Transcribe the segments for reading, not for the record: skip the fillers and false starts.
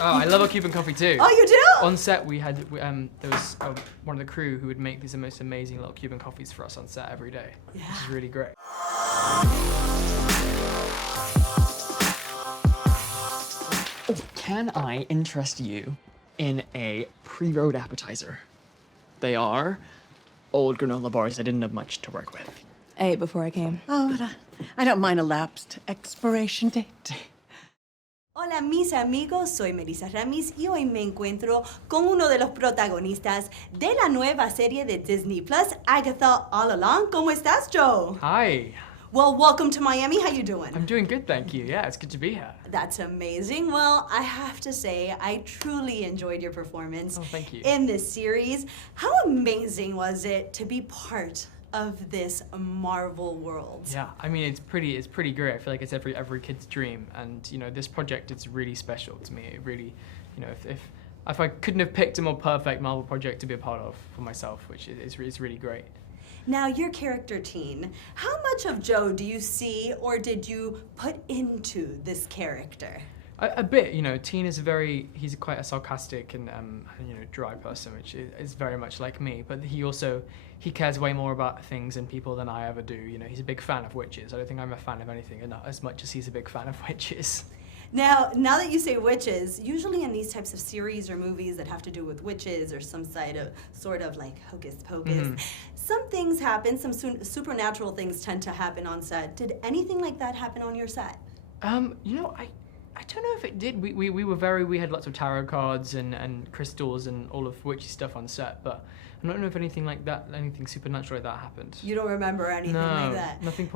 I love a Cuban coffee too. Oh, you do? On set, there was one of the crew who would make these most amazing little Cuban coffees for us on set every day. Yeah. Which is really great. Can I interest you in a pre-road appetizer? They are old granola bars I didn't have much to work with. I ate before I came. Oh, I don't mind a lapsed expiration date. Hola mis amigos, soy Melissa Ramiz y hoy me encuentro con uno de los protagonistas de la nueva serie de Disney Plus, Agatha All Along. ¿Cómo estás, Joe? Hi. Well, welcome to Miami. How you doing? I'm doing good, thank you. Yeah, it's good to be here. That's amazing. Well, I have to say, I truly enjoyed your performance thank you. in this series. How amazing was it to be part of this Marvel world? Yeah, I mean it's pretty great. I feel like it's every kid's dream, and you know this project is really special to me. It really, you know, if I couldn't have picked a more perfect Marvel project to be a part of for myself, which is really great. Now, your character, Teen, how much of Joe do you see or did you put into this character? A bit, you know. Teen is he's quite a sarcastic and you know, dry person, which is very much like me. But he cares way more about things and people than I ever do. You know, he's a big fan of witches. I don't think I'm a fan of anything as much as he's a big fan of witches. Now that you say witches, usually in these types of series or movies that have to do with witches or some sort of like hocus pocus, some things happen, some supernatural things tend to happen on set. Did anything like that happen on your set? You know, I don't know if it did. We had lots of tarot cards and crystals and all of witchy stuff on set, but I don't know if anything like that, anything supernatural like that happened. You don't remember anything like that? Nothing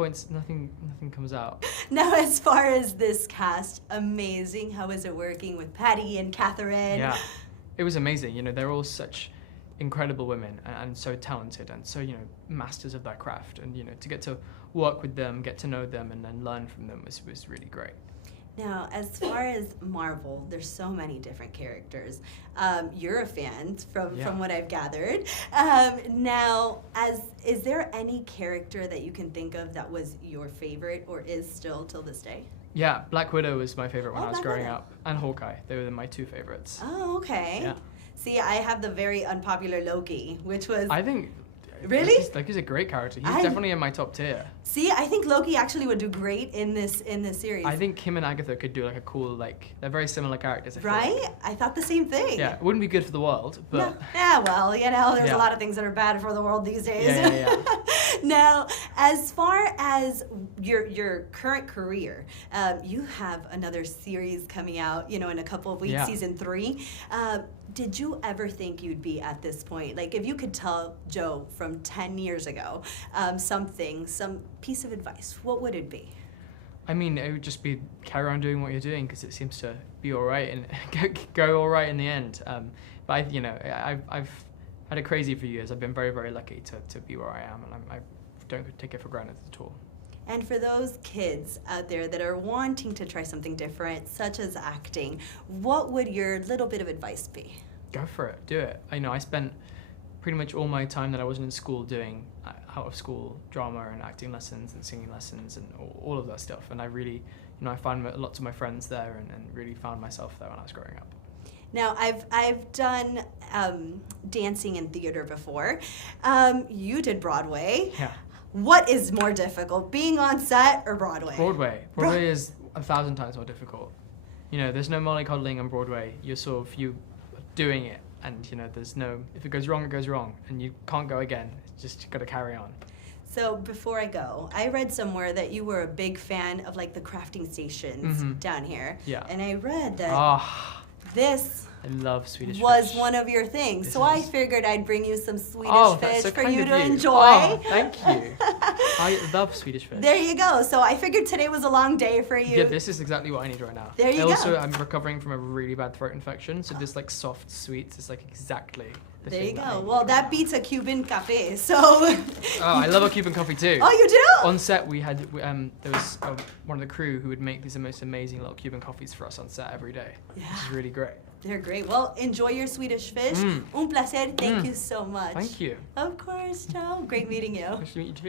comes out. Now, as far as this cast, amazing. How is it working with Patty and Catherine? Yeah, it was amazing. You know, they're all such incredible women and so talented and so, you know, masters of their craft. And, you know, to get to work with them, get to know them and then learn from them was really great. Now, as far as Marvel, there's so many different characters. You're a fan from what I've gathered. Now, is there any character that you can think of that was your favorite or is still till this day? Yeah, Black Widow was my favorite when I was Black growing Widow. up, and Hawkeye. They were my two favorites. Oh, okay. Yeah. See, I have the very unpopular Loki, which was... I think... Really? He's a great character. He's definitely in my top tier. See, I think Loki actually would do great in this series. I think him and Agatha could do like a cool, like, they're very similar characters. I feel right? like. I thought the same thing. Yeah, it wouldn't be good for the world, but... No. Yeah, well, you know, there's Yeah. a lot of things that are bad for the world these days. Yeah. Now, as far as your current career, you have another series coming out, you know, in a couple of weeks, Yeah. season 3. Did you ever think you'd be at this point? Like, if you could tell Joe from 10 years ago some piece of advice, what would it be? I mean, it would just be carry on doing what you're doing because it seems to be all right and go all right in the end. But I've had a crazy few years. I've been very, very lucky to be where I am, and I don't take it for granted at all. And for those kids out there that are wanting to try something different, such as acting, what would your little bit of advice be? Go for it. Do it. I know I spent pretty much all my time that I wasn't in school doing out of school drama and acting lessons and singing lessons and all of that stuff. And I really, you know, I found lots of my friends there and really found myself there when I was growing up. Now, I've done dancing in theater before. You did Broadway. Yeah. What is more difficult, being on set or Broadway? Broadway. Broadway is 1,000 times more difficult. You know, there's no mollycoddling on Broadway. You're sort of you doing it, and you know, there's no, if it goes wrong, it goes wrong, and you can't go again. It's just got to carry on. So before I go, I read somewhere that you were a big fan of like the crafting stations down here. Yeah. And I read that this I love Swedish was fish. one of your things. So I figured I'd bring you some Swedish fish so for kind you of to enjoy. Oh, thank you. I love Swedish fish. There you go. So I figured today was a long day for you. Yeah, this is exactly what I need right now. There you go. Also, I'm recovering from a really bad throat infection, so this like soft sweets is like exactly the There you thing that I go. need Well, right that now. beats a Cuban cafe. So. Oh, I love a Cuban coffee too. Oh, you do? On set, there was one of the crew who would make these most amazing little Cuban coffees for us on set every day. Yeah. Which is really great. They're great. Well, enjoy your Swedish fish. Un placer. Thank you so much. Thank you. Of course, Joe. Great meeting you. Nice to meet you too.